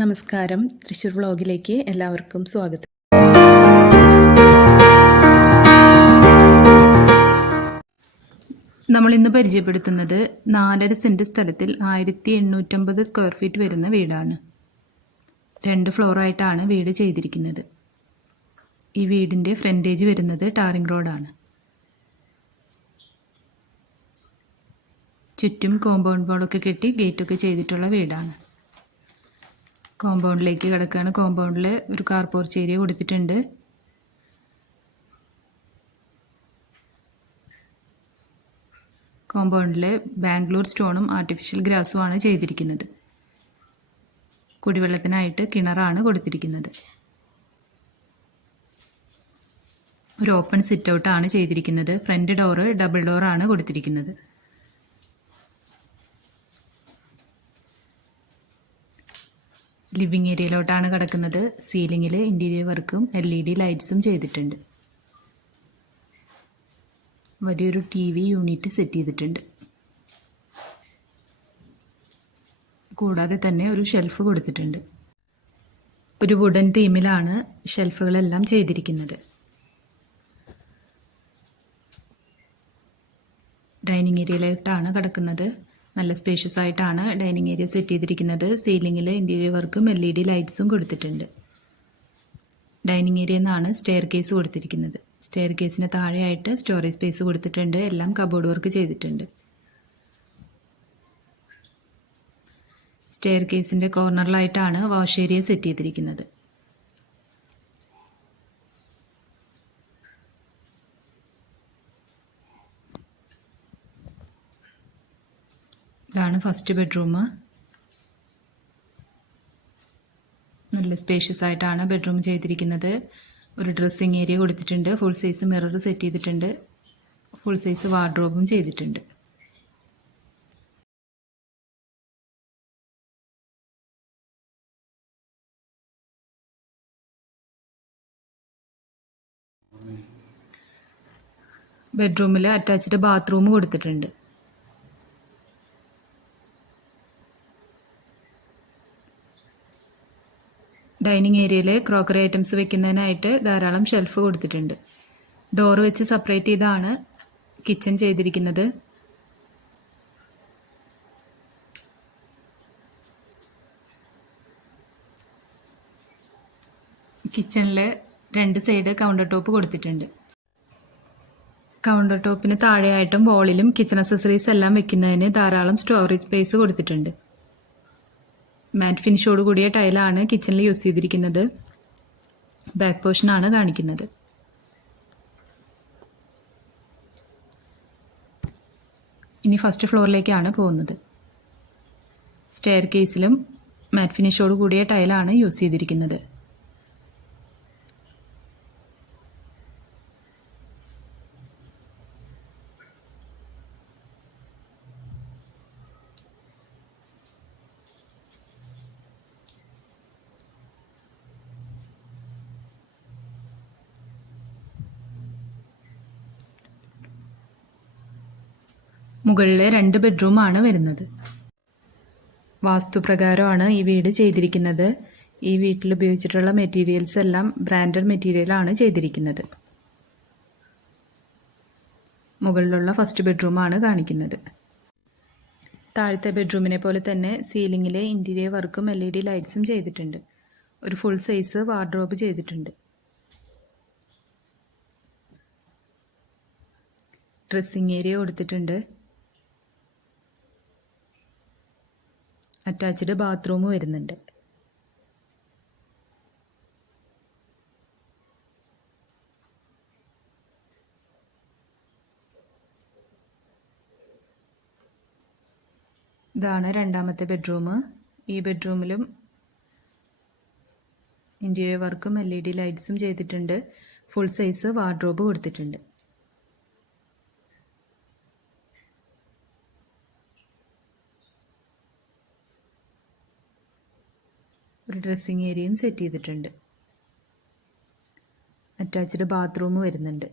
നമസ്കാരം. തൃശ്ശൂർ വ്ളോഗിലേക്ക് എല്ലാവർക്കും സ്വാഗതം. നമ്മൾ ഇന്ന് പരിചയപ്പെടുത്തുന്നത് നാലര സെന്റ് സ്ഥലത്തിൽ ആയിരത്തി എണ്ണൂറ്റമ്പത് സ്ക്വയർ ഫീറ്റ് വരുന്ന വീടാണ്. രണ്ട് ഫ്ലോറായിട്ടാണ് വീട് ചെയ്തിരിക്കുന്നത്. ഈ വീടിന്റെ ഫ്രണ്ടേജ് വരുന്നത് ടാറിംഗ് റോഡാണ് ചുറ്റും കോമ്പൗണ്ട് വാളൊക്കെ കെട്ടി ഗേറ്റൊക്കെ ചെയ്തിട്ടുള്ള വീടാണ്. കോമ്പൗണ്ടിലേക്ക് കിടക്കുകയാണ് കോമ്പൗണ്ടിൽ ഒരു കാർ പോർച്ച് ഏരിയ കൊടുത്തിട്ടുണ്ട് കോമ്പൗണ്ടിൽ ബാംഗ്ലൂർ സ്റ്റോണും ആർട്ടിഫിഷ്യൽ ഗ്രാസുമാണ് ചെയ്തിരിക്കുന്നത്. കുടിവെള്ളത്തിനായിട്ട് കിണറാണ് കൊടുത്തിരിക്കുന്നത്. ഒരു ഓപ്പൺ സിറ്റ് ഔട്ടാണ് ചെയ്തിരിക്കുന്നത്. ഫ്രണ്ട് ഡോറ് ഡബിൾ ഡോറാണ് കൊടുത്തിരിക്കുന്നത്. ലിവിങ് ഏരിയയിലോട്ടാണ് കിടക്കുന്നത്. സീലിങ്ങിൽ ഇന്റീരിയർ വർക്കും എൽ ഇ ഡി ലൈറ്റ്സും ചെയ്തിട്ടുണ്ട്. വലിയൊരു ടി വി യൂണിറ്റ് സെറ്റ് ചെയ്തിട്ടുണ്ട്. കൂടാതെ തന്നെ ഒരു ഷെൽഫ് കൊടുത്തിട്ടുണ്ട്. ഒരു വുഡൻ തീമിലാണ് ഷെൽഫുകളെല്ലാം ചെയ്തിരിക്കുന്നത്. ഡൈനിങ് ഏരിയയിലോട്ടാണ് കിടക്കുന്നത്. നല്ല സ്പേഷ്യസ് ആയിട്ടാണ് ഡൈനിങ് ഏരിയ സെറ്റ് ചെയ്തിരിക്കുന്നത്. സീലിങ്ങിൽ ഇന്റീരിയർ വർക്കും എൽ ഇ ഡി ലൈറ്റ്സും കൊടുത്തിട്ടുണ്ട്. ഡൈനിങ് ഏരിയ എന്നാണ് സ്റ്റെയർ കേസ് കൊടുത്തിരിക്കുന്നത്. സ്റ്റെയർ കേസിന് താഴെയായിട്ട് സ്റ്റോറേജ് സ്പേസ് കൊടുത്തിട്ടുണ്ട്. എല്ലാം കബോർഡ് വർക്ക് ചെയ്തിട്ടുണ്ട്. സ്റ്റെയർ കേസിന്റെ കോർണറിലായിട്ടാണ് വാഷ് ഏരിയ സെറ്റ് ചെയ്തിരിക്കുന്നത്. ഇതാണ് ഫസ്റ്റ് ബെഡ്റൂം. നല്ല സ്പേഷ്യസ് ആയിട്ടാണ് ബെഡ്റൂം ചെയ്തിരിക്കുന്നത്. ഒരു ഡ്രസ്സിങ് ഏരിയ കൊടുത്തിട്ടുണ്ട്. ഫുൾ സൈസ് മിറർ സെറ്റ് ചെയ്തിട്ടുണ്ട്. ഫുൾ സൈസ് വാർഡ്രോബും ചെയ്തിട്ടുണ്ട്. ബെഡ്റൂമിൽ അറ്റാച്ച്ഡ് ബാത്റൂം കൊടുത്തിട്ടുണ്ട്. ഡൈനിങ് ഏരിയയിൽ ക്രോക്കറി ഐറ്റംസ് വെക്കുന്നതിനായിട്ട് ധാരാളം ഷെൽഫ് കൊടുത്തിട്ടുണ്ട്. ഡോർ വെച്ച് സെപ്പറേറ്റ് ചെയ്താണ് കിച്ചൺ ചെയ്തിരിക്കുന്നത്. കിച്ചണിൽ രണ്ട് സൈഡ് കൗണ്ടർ ടോപ്പ് കൊടുത്തിട്ടുണ്ട്. കൗണ്ടർ ടോപ്പിന് താഴെയായിട്ടും വോളിലും കിച്ചൺ അക്സസറീസ് എല്ലാം വെക്കുന്നതിന് ധാരാളം സ്റ്റോറേജ് സ്പേസ് കൊടുത്തിട്ടുണ്ട്. മാറ്റ് ഫിനിഷോട് കൂടിയ ടൈലാണ് കിച്ചണിൽ യൂസ് ചെയ്തിരിക്കുന്നത്. ബാക്ക് പോർഷനാണ് കാണിക്കുന്നത്. ഇനി ഫസ്റ്റ് ഫ്ലോറിലേക്കാണ് പോകുന്നത്. സ്റ്റെയർ കേസിലും മാറ്റ് ഫിനിഷോട് കൂടിയ ടൈലാണ് യൂസ് ചെയ്തിരിക്കുന്നത്. മുകളിലെ രണ്ട് ബെഡ്റൂമാണ് വരുന്നത്. വാസ്തുപ്രകാരമാണ് ഈ വീട് ചെയ്തിരിക്കുന്നത്. ഈ വീട്ടിൽ ഉപയോഗിച്ചിട്ടുള്ള മെറ്റീരിയൽസ് എല്ലാം ബ്രാൻഡഡ് മെറ്റീരിയലാണ് ചെയ്തിരിക്കുന്നത്. മുകളിലുള്ള ഫസ്റ്റ് ബെഡ്റൂമാണ് കാണിക്കുന്നത്. താഴത്തെ ബെഡ്റൂമിനെ പോലെ തന്നെ സീലിങ്ങിലെ ഇന്റീരിയർ വർക്കും എൽ ഇ ഡി ലൈറ്റ്സും ചെയ്തിട്ടുണ്ട്. ഒരു ഫുൾ സൈസ് വാർഡ്രോബ് ചെയ്തിട്ടുണ്ട്. ഡ്രസ്സിങ് ഏരിയ കൊടുത്തിട്ടുണ്ട്. അറ്റാച്ച്ഡ് ബാത്റൂം വരുന്നുണ്ട്. ഇതാണ് രണ്ടാമത്തെ ബെഡ്റൂം. ഈ ബെഡ്റൂമിലും ഇന്റീരിയർ വർക്കും എൽ ഇ ഡി ലൈറ്റ്സും ചെയ്തിട്ടുണ്ട്. ഫുൾ സൈസ് വാർഡ്രോബ് കൊടുത്തിട്ടുണ്ട്. ഒരു ഡ്രസ്സിങ് ഏരിയയും സെറ്റ് ചെയ്തിട്ടുണ്ട്. അറ്റാച്ച്ഡ് ബാത്റൂം വരുന്നുണ്ട്.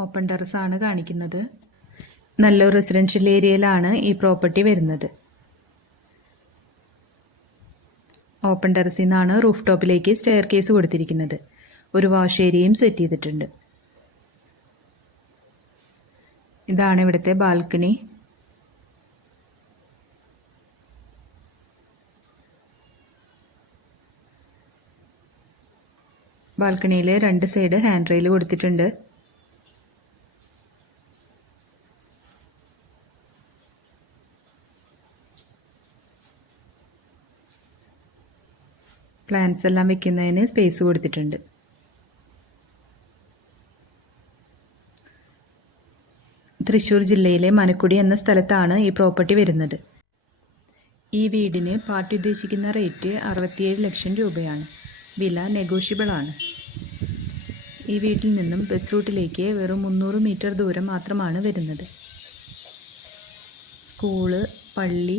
ഓപ്പൺ ടെറസാണ് കാണിക്കുന്നത്. നല്ല റെസിഡൻഷ്യൽ ഏരിയയിലാണ് ഈ പ്രോപ്പർട്ടി വരുന്നത്. ഓപ്പൺ ടെറസിൽ നിന്നാണ് റൂഫ് ടോപ്പിലേക്ക് സ്റ്റെയർ കേസ് കൊടുത്തിരിക്കുന്നത്. ഒരു വാഷ് ഏരിയയും സെറ്റ് ചെയ്തിട്ടുണ്ട്. ഇതാണ് ഇവിടുത്തെ ബാൽക്കണി. ബാൽക്കണിയിൽ രണ്ട് സൈഡ് ഹാൻഡ് റെയിൽ കൊടുത്തിട്ടുണ്ട്. പ്ലാന്റ്സ് എല്ലാം വെക്കുന്നതിന് സ്പേസ് കൊടുത്തിട്ടുണ്ട്. തൃശ്ശൂർ ജില്ലയിലെ മനക്കുടി എന്ന സ്ഥലത്താണ് ഈ പ്രോപ്പർട്ടി വരുന്നത്. ഈ വീടിന് പാർട്ടി ഉദ്ദേശിക്കുന്ന റേറ്റ് അറുപത്തിയേഴ് ലക്ഷം രൂപയാണ്. വില നെഗോഷ്യബിൾ ആണ്. ഈ വീട്ടിൽ നിന്നും ബസ് റൂട്ടിലേക്ക് വെറും മുന്നൂറ് മീറ്റർ ദൂരം മാത്രമാണ് വരുന്നത്. സ്കൂൾ പള്ളി